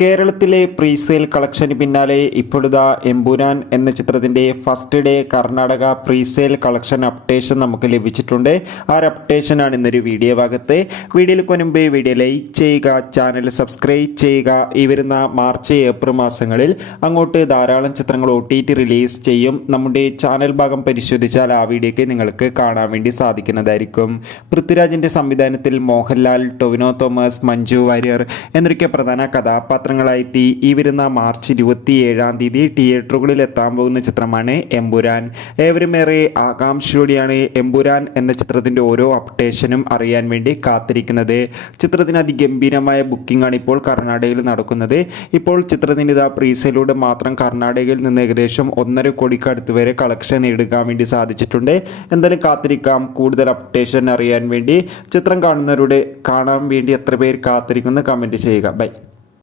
കേരളത്തിലെ പ്രീസെയിൽ കളക്ഷന് പിന്നാലെ ഇപ്പോഴിതാ എമ്പുരാൻ എന്ന ചിത്രത്തിൻ്റെ first day Karnataka presale collection updation നമുക്ക് ലഭിച്ചിട്ടുണ്ട്. ആ ഒരു അപ്ഡേഷനാണ് ഇന്നൊരു വീഡിയോ ഭാഗത്ത്. വീഡിയോയിൽ മുൻപ് വീഡിയോ ലൈക്ക് ചെയ്യുക, ചാനൽ സബ്സ്ക്രൈബ് ചെയ്യുക. ഈ വരുന്ന മാർച്ച് ഏപ്രിൽ മാസങ്ങളിൽ അങ്ങോട്ട് ധാരാളം ചിത്രങ്ങൾ OTT റിലീസ് ചെയ്യും. നമ്മുടെ ചാനൽ ഭാഗം പരിശോധിച്ചാൽ ആ വീഡിയോയ്ക്ക് നിങ്ങൾക്ക് കാണാൻ വേണ്ടി സാധിക്കുന്നതായിരിക്കും. പൃഥ്വിരാജിൻ്റെ സംവിധാനത്തിൽ മോഹൻലാൽ, ടൊവിനോ തോമസ്, മഞ്ജു വാര്യർ എന്നൊക്കെ പ്രധാന കഥാപാത്രങ്ങളായി ഈ വരുന്ന മാർച്ച് 27 തിയേറ്ററുകളിൽ എത്താൻ പോകുന്ന ചിത്രമാണ് എമ്പുരാൻ. ഏവരും ഏറെ ആകാംക്ഷയോടെയാണ് എമ്പുരാൻ എന്ന ചിത്രത്തിൻ്റെ ഓരോ അപ്ഡേഷനും അറിയാൻ വേണ്ടി കാത്തിരിക്കുന്നത്. ചിത്രത്തിന് അതിഗംഭീരമായ ബുക്കിംഗ് ആണ് ഇപ്പോൾ കർണാടകയിൽ നടക്കുന്നത്. ഇപ്പോൾ ചിത്രത്തിൻ്റെ പ്രീസെയിലൂടെ മാത്രം കർണാടകയിൽ നിന്ന് ഏകദേശം 1.5 കോടിക്ക് അടുത്ത് വരെ കളക്ഷൻ നേടുവാൻ വേണ്ടി സാധിച്ചിട്ടുണ്ട്. എന്തായാലും കാത്തിരിക്കാം കൂടുതൽ അപ്ഡേഷൻ അറിയാൻ വേണ്ടി. ചിത്രം കാണാൻ വേണ്ടി എത്ര പേർ കാത്തിരിക്കുന്നു കമൻറ്റ് ചെയ്യുക. ബൈ.